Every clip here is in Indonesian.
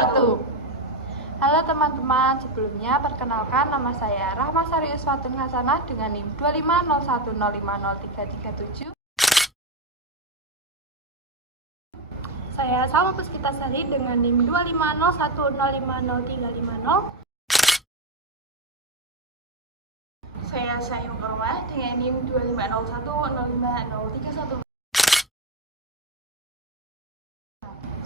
wabarakatuh. Halo teman-teman, sebelumnya perkenalkan nama saya Rahmasari Uswatun Hasanah dengan NIM 25010503337. Saya Salma Puspitasari dengan NIM 25010503050. Saya Sayung Korma dengan NIM 2501050310.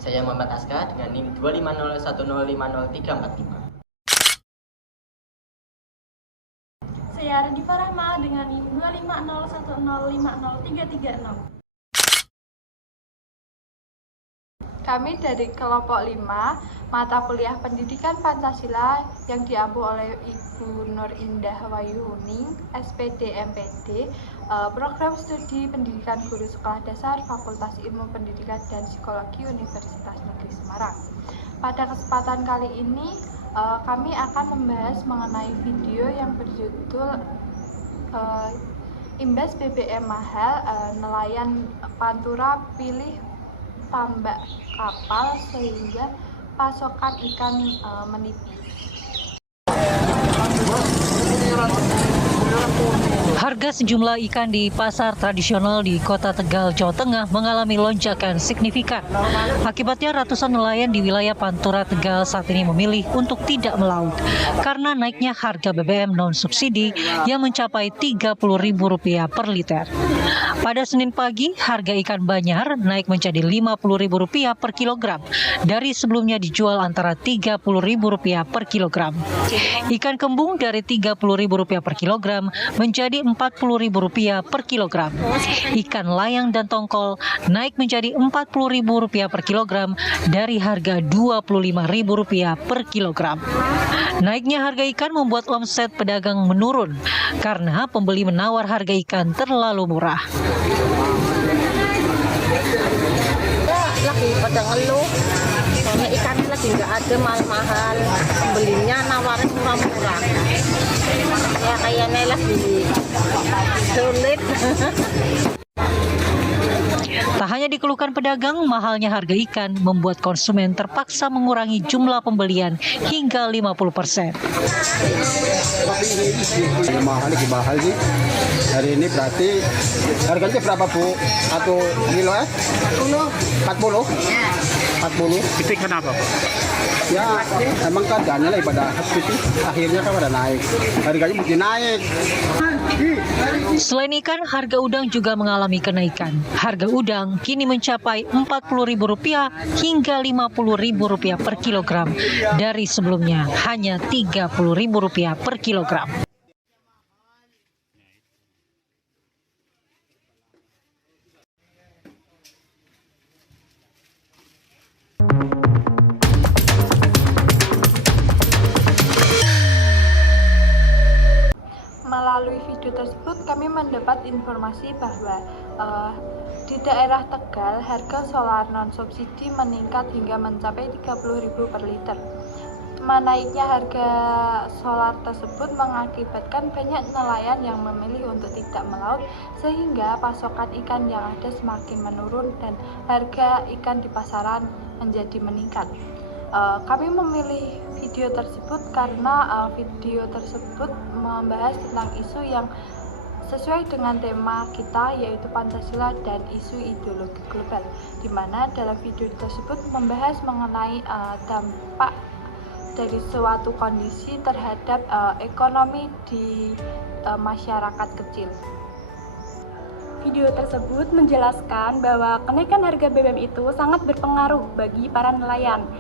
Saya Muhammad Aska dengan NIM 250105034. Saya Radifa Rahma dengan NIM 25010503336. Kami dari kelompok 5 mata kuliah Pendidikan Pancasila yang diampu oleh Ibu Nur Indah Wayuning, SPD MPD, program studi Pendidikan Guru Sekolah Dasar Fakultas Ilmu Pendidikan dan Psikologi Universitas Negeri Semarang. Pada kesempatan kali ini kami akan membahas mengenai video yang berjudul Imbas BBM mahal, nelayan Pantura pilih tambak kapal sehingga pasokan ikan menipis. Harga sejumlah ikan di pasar tradisional di Kota Tegal, Jawa Tengah mengalami lonjakan signifikan. Akibatnya ratusan nelayan di wilayah Pantura Tegal saat ini memilih untuk tidak melaut karena naiknya harga BBM non-subsidi yang mencapai Rp30.000 per liter. Pada Senin pagi, harga ikan banyar naik menjadi Rp50.000 per kilogram dari sebelumnya dijual antara Rp30.000 per kilogram. Ikan kembung dari Rp30.000 per kilogram menjadi Rp40.000 per kilogram. Ikan layang dan tongkol naik menjadi Rp40.000 per kilogram dari harga Rp25.000 per kilogram. Naiknya harga ikan membuat omset pedagang menurun karena pembeli menawar harga ikan terlalu murah. Lagi pada ngeluh, soalnya ikannya lagi nggak ada, mahal-mahal, pembelinya nawarin murah-murah. Ya kayaknya lagi sulit. Tak hanya dikeluhkan pedagang, mahalnya harga ikan membuat konsumen terpaksa mengurangi jumlah pembelian hingga 50%. Mahal sih. Hari ini berarti harganya berapa, Bu? 1 kilo 40? 40? Itu ikan apa, Pak? Ya, emang keadaannya lah pada habis itu. Akhirnya kan pada naik. Harganya mesti naik. Selain ikan, harga udang juga mengalami kenaikan. Harga udang kini mencapai Rp40.000 hingga Rp50.000 per kilogram dari sebelumnya hanya Rp30.000 per kilogram. Melalui video tersebut kami mendapat informasi bahwa di daerah Tegal harga solar non-subsidi meningkat hingga mencapai Rp30.000 per liter. Menaiknya harga solar tersebut mengakibatkan banyak nelayan yang memilih untuk tidak melaut sehingga pasokan ikan yang ada semakin menurun dan harga ikan di pasaran menjadi meningkat. Kami memilih video tersebut karena video tersebut membahas tentang isu yang sesuai dengan tema kita, yaitu Pancasila dan isu ideologi global, di mana dalam video tersebut membahas mengenai dampak dari suatu kondisi terhadap ekonomi di masyarakat kecil. Video tersebut menjelaskan bahwa kenaikan harga BBM itu sangat berpengaruh bagi para nelayan.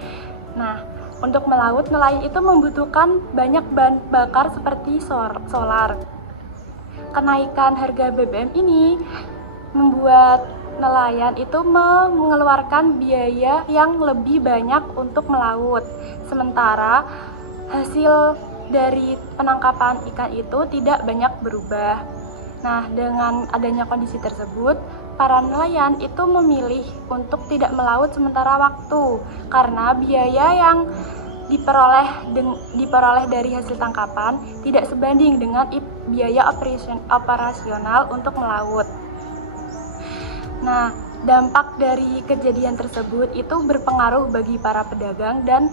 Nah, untuk melaut, nelayan itu membutuhkan banyak bahan bakar seperti solar. Kenaikan harga BBM ini membuat nelayan itu mengeluarkan biaya yang lebih banyak untuk melaut. Sementara hasil dari penangkapan ikan itu tidak banyak berubah. Nah, dengan adanya kondisi tersebut, para nelayan itu memilih untuk tidak melaut sementara waktu karena biaya yang diperoleh dari hasil tangkapan tidak sebanding dengan biaya operasional untuk melaut. Nah, dampak dari kejadian tersebut itu berpengaruh bagi para pedagang dan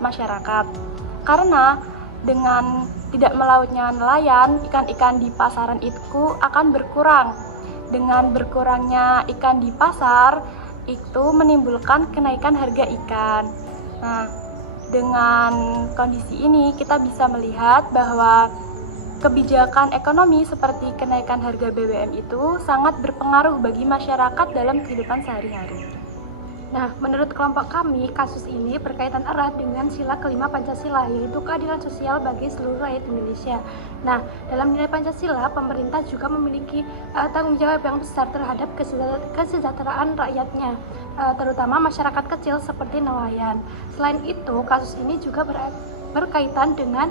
masyarakat. Karena dengan tidak melautnya nelayan, ikan-ikan di pasaran itu akan berkurang. Dengan berkurangnya ikan di pasar, itu menimbulkan kenaikan harga ikan. Nah, dengan kondisi ini kita bisa melihat bahwa kebijakan ekonomi seperti kenaikan harga BBM itu sangat berpengaruh bagi masyarakat dalam kehidupan sehari-hari. Nah, menurut kelompok kami, kasus ini berkaitan erat dengan sila kelima Pancasila, yaitu keadilan sosial bagi seluruh rakyat Indonesia. Nah, dalam nilai Pancasila, pemerintah juga memiliki tanggung jawab yang besar terhadap kesejahteraan rakyatnya, terutama masyarakat kecil seperti nelayan. Selain itu, kasus ini juga berkaitan dengan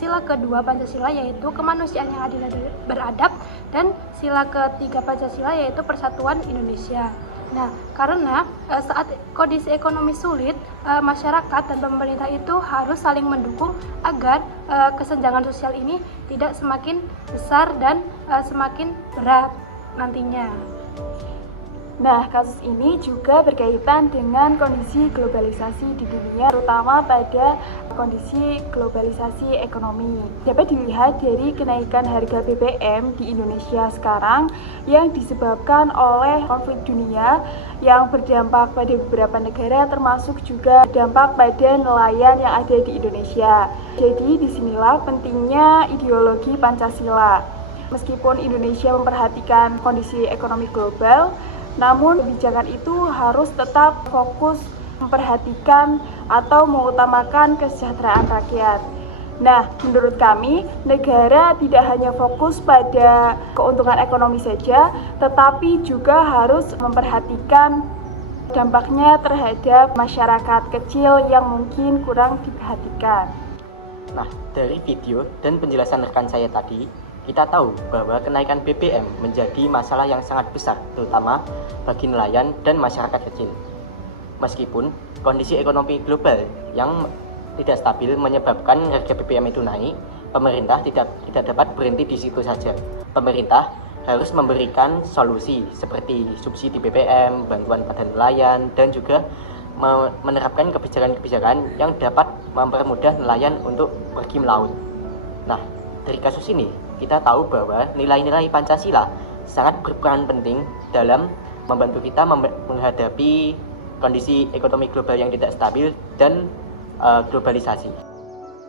sila kedua Pancasila, yaitu kemanusiaan yang adil dan beradab, dan sila ketiga Pancasila, yaitu persatuan Indonesia. Nah, karena saat kondisi ekonomi sulit, masyarakat dan pemerintah itu harus saling mendukung agar kesenjangan sosial ini tidak semakin besar dan semakin berat nantinya. Nah, kasus ini juga berkaitan dengan kondisi globalisasi di dunia, terutama pada kondisi globalisasi ekonomi. Dapat dilihat dari kenaikan harga BBM di Indonesia sekarang yang disebabkan oleh konflik dunia yang berdampak pada beberapa negara, termasuk juga dampak pada nelayan yang ada di Indonesia. Jadi disinilah pentingnya ideologi Pancasila. Meskipun Indonesia memperhatikan kondisi ekonomi global, namun kebijakan itu harus tetap fokus memperhatikan atau mengutamakan kesejahteraan rakyat. Nah, menurut kami, negara tidak hanya fokus pada keuntungan ekonomi saja, tetapi juga harus memperhatikan dampaknya terhadap masyarakat kecil yang mungkin kurang diperhatikan. Nah, dari video dan penjelasan rekan saya tadi, kita tahu bahwa kenaikan BBM menjadi masalah yang sangat besar, terutama bagi nelayan dan masyarakat kecil. Meskipun kondisi ekonomi global yang tidak stabil menyebabkan harga BBM itu naik, pemerintah tidak dapat berhenti di situ saja. Pemerintah harus memberikan solusi seperti subsidi BBM, bantuan pada nelayan, dan juga menerapkan kebijakan-kebijakan yang dapat mempermudah nelayan untuk pergi melaut. Nah, dari kasus ini, kita tahu bahwa nilai-nilai Pancasila sangat berperan penting dalam membantu kita menghadapi kondisi ekonomi global yang tidak stabil dan globalisasi.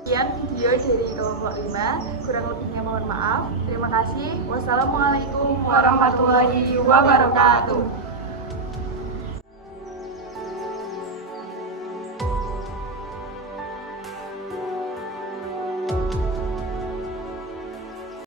Sekian video dari kelompok 5, kurang lebihnya mohon maaf. Terima kasih. Wassalamualaikum warahmatullahi wabarakatuh.